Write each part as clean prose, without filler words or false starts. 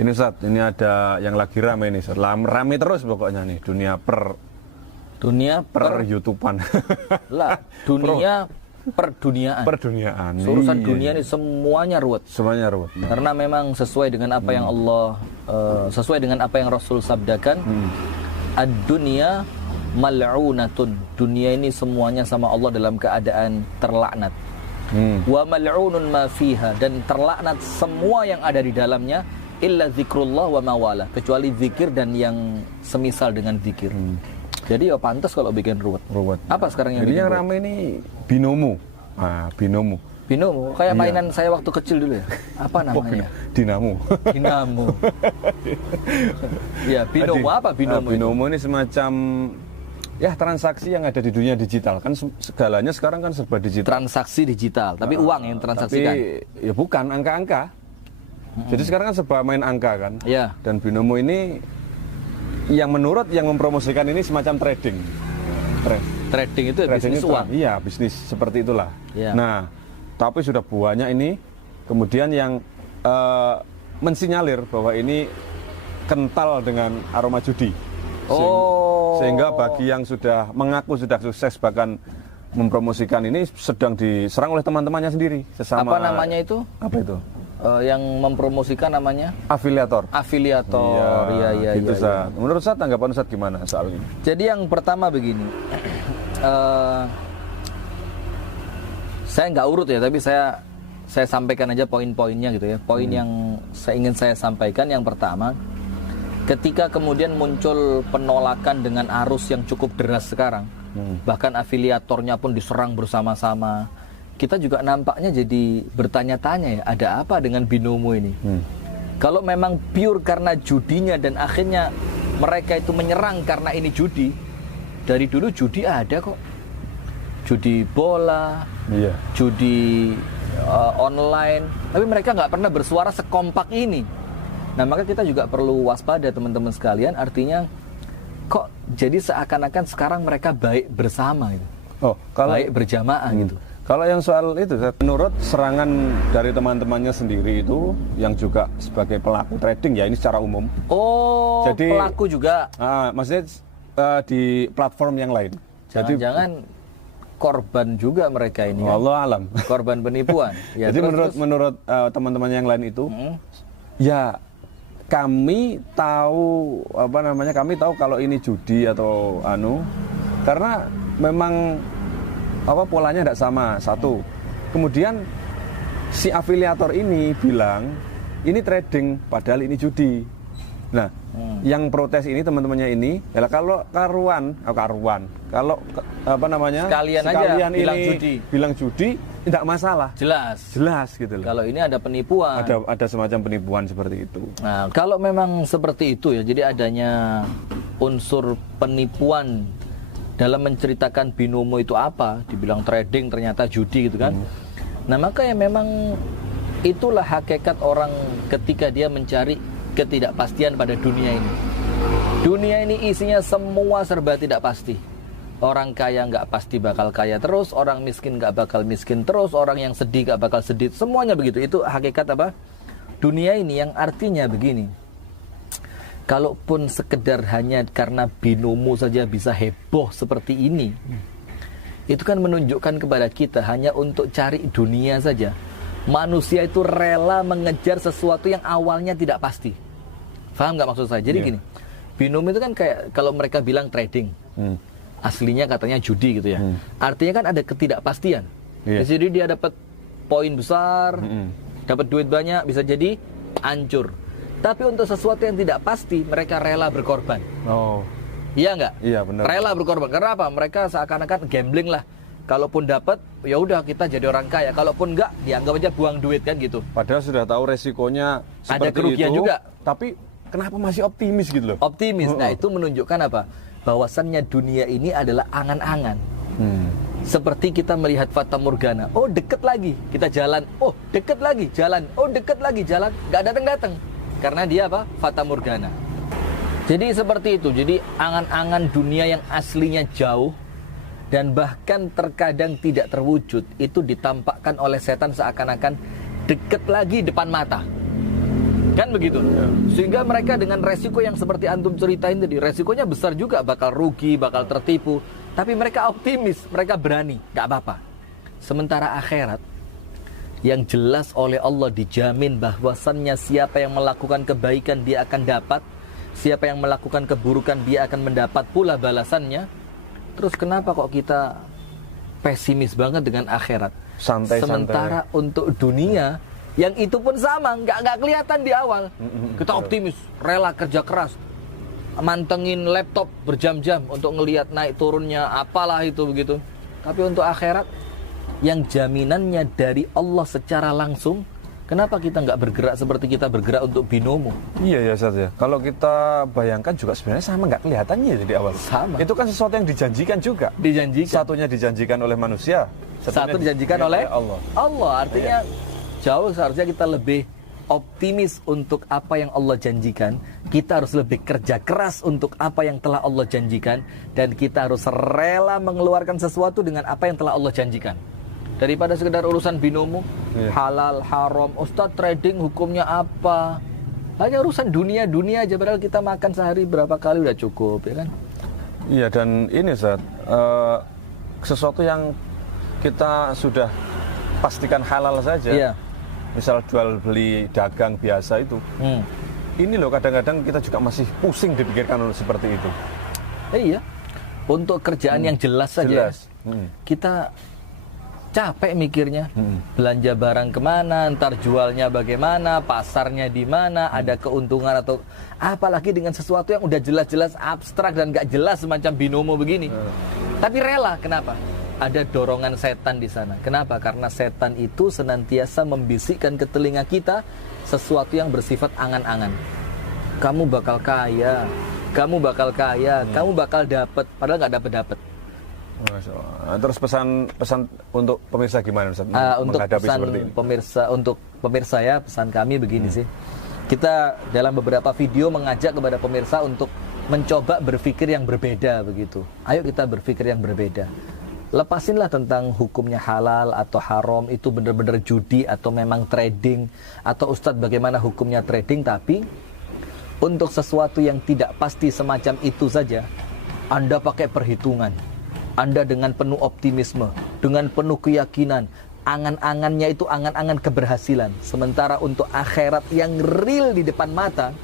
Ini Ustaz, ini ada yang lagi rame nih Ustaz. Rame terus pokoknya nih, dunia per YouTubean. Lah, dunia perduniaan. Perduniaan. Urusan dunia ini semuanya ruwet. Semuanya ruwet. Karena memang sesuai dengan apa yang Allah sesuai dengan apa yang Rasul sabdakan. Ad-dunya mal'unatun. Dunia ini semuanya sama Allah dalam keadaan terlaknat. Wa mal'unun ma fiha, dan terlaknat semua yang ada di dalamnya illa zikrullah wa mawala, kecuali zikir dan yang semisal dengan zikir. Jadi ya pantas kalau bikin ruwet. Apa sekarang yang jadi bikin yang ruwet? rame ini binomo. Binomo. Binomo, kayak Iya. mainan saya waktu kecil dulu ya. Apa namanya? Dinamo. Dinamo. Ya, binomo apa binomo? Binomo ini semacam ya transaksi yang ada di dunia digital. Kan segalanya sekarang kan serba digital. Transaksi digital, tapi uang yang transaksikan. Tapi ya bukan angka-angka. Jadi sekarang kan serba main angka kan. Iya. Dan binomo ini yang menurut yang mempromosikan ini semacam trading. Trading itu ya bisnis itu, uang. Iya, bisnis seperti itulah. Iya. Nah, tapi sudah banyak ini kemudian yang mensinyalir bahwa ini kental dengan aroma judi. Sehingga bagi yang sudah mengaku sudah sukses bahkan mempromosikan ini sedang diserang oleh teman-temannya sendiri sesama. Apa namanya itu? Apa itu? Yang mempromosikan namanya Afiliator. afiliator. Iya. Gitu, Ustaz. Menurut Ustaz tanggapan Ustaz gimana soal ini? Jadi yang pertama begini, saya nggak urut ya, tapi saya sampaikan aja poin-poinnya gitu ya. Poin yang ingin saya sampaikan yang pertama, ketika kemudian muncul penolakan dengan arus yang cukup deras sekarang, bahkan afiliatornya pun diserang bersama-sama, kita juga nampaknya jadi bertanya-tanya ya, ada apa dengan binomo ini? Kalau memang pure karena judinya dan akhirnya mereka itu menyerang karena ini judi, dari dulu judi ada kok. Judi bola, judi online, tapi mereka nggak pernah bersuara sekompak ini. Nah, maka kita juga perlu waspada teman-teman sekalian, artinya kok jadi seakan-akan sekarang mereka baik bersama gitu. Baik berjamaah gitu. Kalau yang soal itu, menurut serangan dari teman-temannya sendiri itu yang juga sebagai pelaku trading ya ini secara umum. Jadi pelaku juga. Maksudnya di platform yang lain. Jangan-jangan korban juga mereka ini. Allah alam. Korban penipuan. Ya, jadi menurut teman-teman yang lain itu, ya kami tahu kami tahu kalau ini judi atau karena memang polanya tidak sama, satu. Kemudian si afiliator ini bilang ini trading padahal ini judi. Nah, yang protes ini teman-temannya ini adalah kalau sekalian aja ini bilang judi tidak masalah. Jelas gitu loh. Kalau ini ada penipuan. Ada semacam penipuan seperti itu. Nah, kalau memang seperti itu ya, jadi adanya unsur penipuan dalam menceritakan binomo itu apa, dibilang trading ternyata judi gitu kan. Nah, maka ya memang itulah hakikat orang ketika dia mencari ketidakpastian pada dunia ini. Dunia ini isinya semua serba tidak pasti. Orang kaya nggak pasti bakal kaya terus, orang miskin nggak bakal miskin terus, orang yang sedih nggak bakal sedih, semuanya begitu. Itu hakikat apa? Dunia ini, yang artinya begini. Kalaupun sekedar hanya karena binomo saja bisa heboh seperti ini, itu kan menunjukkan kepada kita hanya untuk cari dunia saja. Manusia itu rela mengejar sesuatu yang awalnya tidak pasti. Paham nggak maksud saya? Jadi gini, binomo itu kan kayak kalau mereka bilang trading, aslinya katanya judi gitu ya. Artinya kan ada ketidakpastian. Jadi dia dapat poin besar, dapat duit banyak, bisa jadi hancur. Tapi untuk sesuatu yang tidak pasti, mereka rela berkorban. Iya nggak? Iya benar. Rela berkorban. Karena apa? Mereka seakan-akan gambling lah. Kalaupun dapat, ya udah kita jadi orang kaya. Kalaupun enggak, dianggap aja buang duit kan gitu. Padahal sudah tahu resikonya seperti ada kerugian itu, juga. Tapi kenapa masih optimis gitu loh? Optimis. Nah, itu menunjukkan apa? Bahwasannya dunia ini adalah angan-angan. Seperti kita melihat Fata Morgana. Oh, deket lagi kita jalan. Oh, deket lagi jalan. Oh, deket lagi jalan. Nggak datang-datang. Karena dia apa? Fata Morgana. Jadi seperti itu. Jadi angan-angan dunia yang aslinya jauh dan bahkan terkadang tidak terwujud, itu ditampakkan oleh setan seakan-akan deket lagi depan mata. Kan begitu. Sehingga mereka dengan resiko yang seperti antum ceritain tadi, resikonya besar juga, bakal rugi, bakal tertipu. Tapi mereka optimis, mereka berani, gak apa-apa. Sementara akhirat, yang jelas oleh Allah dijamin bahwasannya siapa yang melakukan kebaikan dia akan dapat, siapa yang melakukan keburukan dia akan mendapat pula balasannya. Terus kenapa kok kita pesimis banget dengan akhirat? Santai-santai. Sementara untuk dunia, yang itu pun sama, nggak kelihatan di awal. Kita optimis, rela kerja keras, mantengin laptop berjam-jam untuk ngelihat naik turunnya apalah itu begitu. Tapi untuk akhirat, yang jaminannya dari Allah secara langsung, kenapa kita nggak bergerak seperti kita bergerak untuk binomo? Iya ya Ustaz ya. Kalau kita bayangkan juga sebenarnya sama, nggak kelihatannya dari awal. Sama. Itu kan sesuatu yang dijanjikan juga. Dijanjikan. Satunya dijanjikan oleh manusia, Satu dijanjikan oleh Allah. Artinya jauh seharusnya kita lebih optimis untuk apa yang Allah janjikan. Kita harus lebih kerja keras untuk apa yang telah Allah janjikan. Dan kita harus rela mengeluarkan sesuatu dengan apa yang telah Allah janjikan. Daripada sekedar urusan binomo, halal, haram, Ustadz trading hukumnya apa? Hanya urusan dunia aja, padahal kita makan sehari berapa kali udah cukup, ya kan? Iya, dan ini Ustaz, sesuatu yang kita sudah pastikan halal saja. Iya. Misal jual beli dagang biasa itu. Ini loh kadang-kadang kita juga masih pusing dipikirkan seperti itu. Iya. Untuk kerjaan yang jelas saja. Kita capek mikirnya, belanja barang kemana, ntar jualnya bagaimana, pasarnya di mana, ada keuntungan atau apalagi dengan sesuatu yang udah jelas-jelas abstrak dan gak jelas semacam binomo begini. Tapi rela, kenapa? Ada dorongan setan di sana. Kenapa? Karena setan itu senantiasa membisikkan ke telinga kita sesuatu yang bersifat angan-angan. Kamu bakal kaya, kamu bakal kaya, kamu bakal dapat, padahal nggak dapat. Terus pesan untuk pemirsa gimana Ustaz? Untuk pesan pemirsa ya, pesan kami begini sih. Kita dalam beberapa video mengajak kepada pemirsa untuk mencoba berpikir yang berbeda begitu. Ayo kita berpikir yang berbeda. Lepasinlah tentang hukumnya halal atau haram, itu benar-benar judi atau memang trading, atau Ustadz bagaimana hukumnya trading. Tapi untuk sesuatu yang tidak pasti semacam itu saja, Anda pakai perhitungan, Anda dengan penuh optimisme, dengan penuh keyakinan, angan-angannya itu angan-angan keberhasilan. Sementara untuk akhirat yang real di depan mata,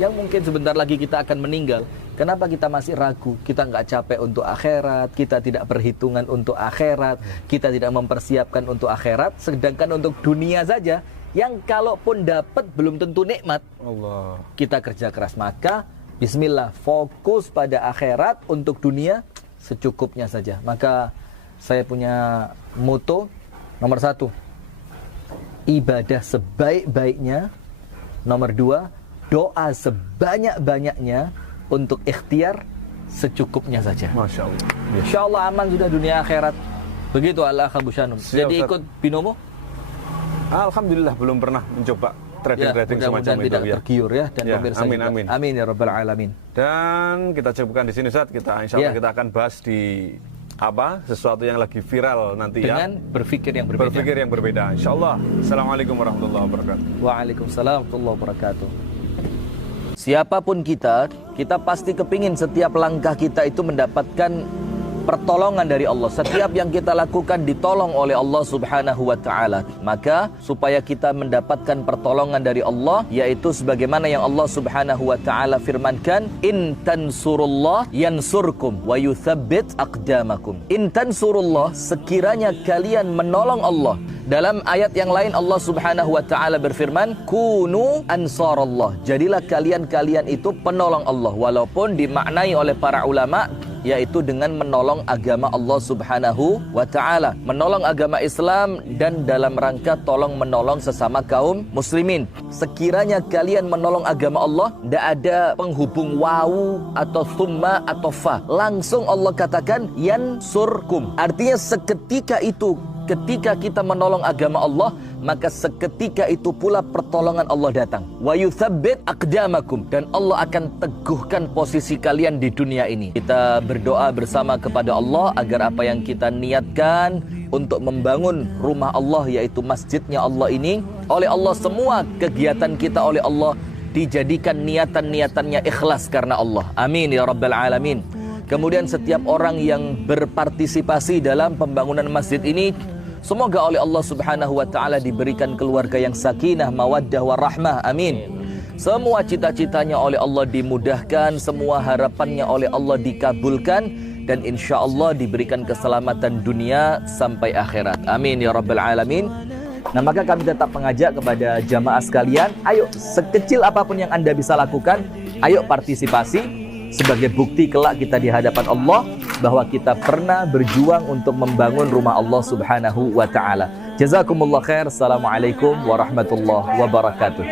yang mungkin sebentar lagi kita akan meninggal, kenapa kita masih ragu? Kita nggak capek untuk akhirat, kita tidak perhitungan untuk akhirat, kita tidak mempersiapkan untuk akhirat. Sedangkan untuk dunia saja, yang kalaupun dapat belum tentu nikmat. Allah. Kita kerja keras, maka bismillah, fokus pada akhirat. Untuk dunia secukupnya saja. Maka saya punya moto nomor 1, ibadah sebaik-baiknya. Nomor 2, doa sebanyak-banyaknya. Untuk ikhtiar secukupnya saja. Masya Allah. Insya Allah aman sudah dunia akhirat. Begitu Allah Abu Shanum. Jadi ikut binomo? Alhamdulillah belum pernah mencoba trading semacam itu. Tidak tergiur ya. Dan pemirsa amin, juga. amin. Amin ya Rabbal Alamin. Dan kita cukupkan di sini Ustaz. Insya Allah kita akan bahas di sesuatu yang lagi viral nanti dengan berpikir yang berbeda. Berpikir yang berbeda. Insya Allah. Assalamualaikum warahmatullahi wabarakatuh. Waalaikumsalam warahmatullahi wabarakatuh. Siapapun kita pasti kepingin setiap langkah kita itu mendapatkan pertolongan dari Allah. Setiap yang kita lakukan ditolong oleh Allah Subhanahu wa ta'ala. Maka supaya kita mendapatkan pertolongan dari Allah, yaitu sebagaimana yang Allah Subhanahu wa ta'ala firmankan, in tansurullah yansurkum wa yuthabbit aqdamakum. In tansurullah, sekiranya kalian menolong Allah. Dalam ayat yang lain Allah Subhanahu wa ta'ala berfirman, kunu ansarallah. Jadilah kalian itu penolong Allah. Walaupun dimaknai oleh para ulama yaitu dengan menolong agama Allah Subhanahu wa ta'ala, menolong agama Islam, dan dalam rangka tolong menolong sesama kaum muslimin. Sekiranya kalian menolong agama Allah, tidak ada penghubung wawu atau thumma atau fa, langsung Allah katakan yansurkum. Artinya seketika itu, ketika kita menolong agama Allah, maka seketika itu pula pertolongan Allah datang. Wa yuthabbit aqdamakum, dan Allah akan teguhkan posisi kalian di dunia ini. Kita berdoa bersama kepada Allah agar apa yang kita niatkan untuk membangun rumah Allah, yaitu masjidnya Allah ini. Oleh Allah, semua kegiatan kita oleh Allah dijadikan niatan-niatannya ikhlas karena Allah. Amin ya rabbal alamin. Kemudian setiap orang yang berpartisipasi dalam pembangunan masjid ini, semoga oleh Allah subhanahu wa ta'ala diberikan keluarga yang sakinah, mawaddah, warahmah. Amin. Semua cita-citanya oleh Allah dimudahkan, semua harapannya oleh Allah dikabulkan, dan insya Allah diberikan keselamatan dunia sampai akhirat. Amin ya rabbal alamin. Nah, maka kami tetap mengajak kepada jamaah sekalian, ayo sekecil apapun yang Anda bisa lakukan, ayo partisipasi sebagai bukti kelak kita di hadapan Allah bahwa kita pernah berjuang untuk membangun rumah Allah subhanahu wa ta'ala. Jazakumullah khair. Assalamualaikum warahmatullahi wabarakatuh.